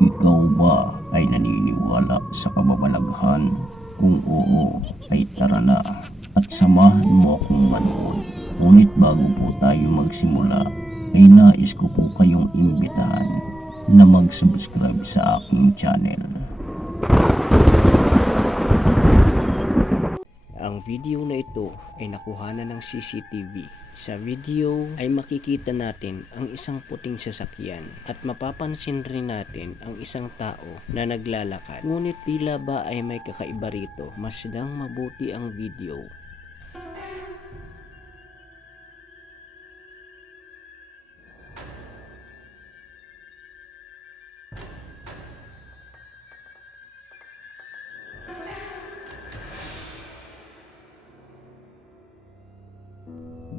Ikaw ba ay naniniwala sa kababalaghan? Kung oo, ay tara na at samahan mo akong manood. Ngunit bago po tayo magsimula, ay nais ko po kayong imbitahan na mag-subscribe sa aking channel. Ang video na ito ay nakuhanan ng CCTV. Sa video ay makikita natin ang isang puting sasakyan at mapapansin rin natin ang isang tao na naglalakad. Ngunit tila ba ay may kakaiba rito. Masdang mabuti ang video.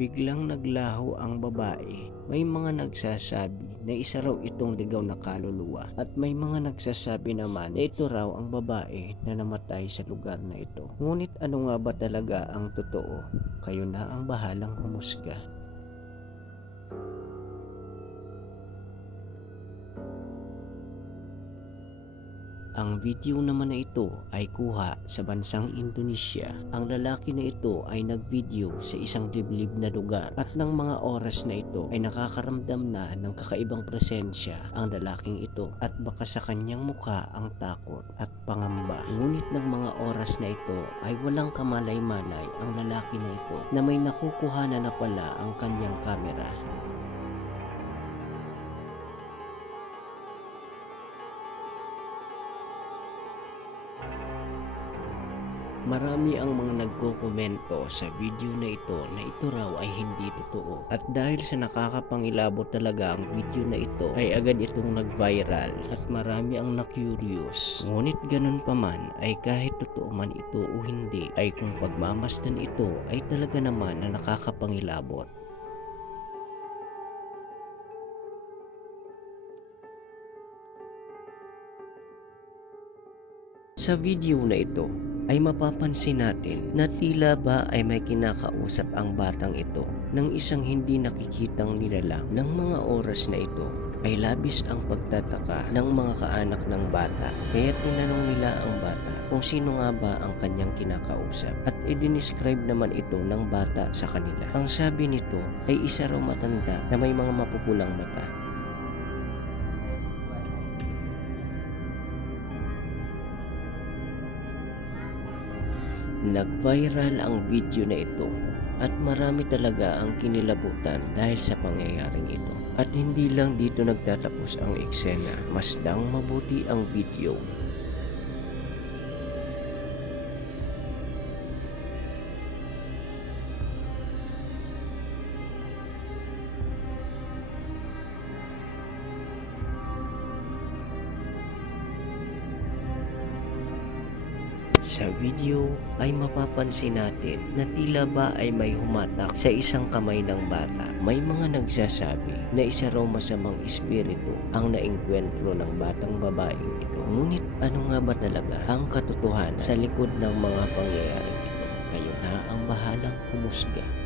Biglang naglaho ang babae. May mga nagsasabi na isa raw itong ligaw na kaluluwa at may mga nagsasabi naman na ito raw ang babae na namatay sa lugar na ito. Ngunit ano nga ba talaga ang totoo? Kayo na ang bahalang humusga. Ang video naman na ito ay kuha sa bansang Indonesia. Ang lalaki na ito ay nagvideo sa isang liblib na lugar at ng mga oras na ito ay nakakaramdam na ng kakaibang presensya ang lalaking ito at baka sa kanyang mukha ang takot at pangamba. Ngunit ng mga oras na ito ay walang kamalay-malay ang lalaki na ito na may nakukuha na na pala ang kanyang kamera Marami ang mga nagko-komento sa video na ito na ito raw ay hindi totoo. At dahil sa nakakapangilabot talaga ang video na ito ay agad itong nag-viral at marami ang na-curious. Ngunit ganun pa man ay kahit totoo man ito o hindi ay kung pagmamasdan ito ay talaga naman na nakakapangilabot. Sa video na ito ay mapapansin natin na tila ba ay may kinakausap ang batang ito ng isang hindi nakikitang nilalang ng mga oras na ito. Ay labis ang pagtataka ng mga kaanak ng bata kaya tinanong nila ang bata kung sino nga ba ang kanyang kinakausap. At i-describe naman ito ng bata sa kanila. Ang sabi nito ay isa raw matanda na may mga mapupulang mata Nag-viral ang video na ito at marami talaga ang kinilabutan dahil sa pangyayaring ito. At hindi lang dito nagtatapos ang eksena, masdang mabuti ang video. Sa video ay mapapansin natin na tila ba ay may humatak sa isang kamay ng bata. May mga nagsasabi na isa raw masamang espiritu ang naengkwentro ng batang babaeng ito. Ngunit ano nga ba talaga ang katotohanan sa likod ng mga pangyayaring ito? Kayo na ang bahalang humusga.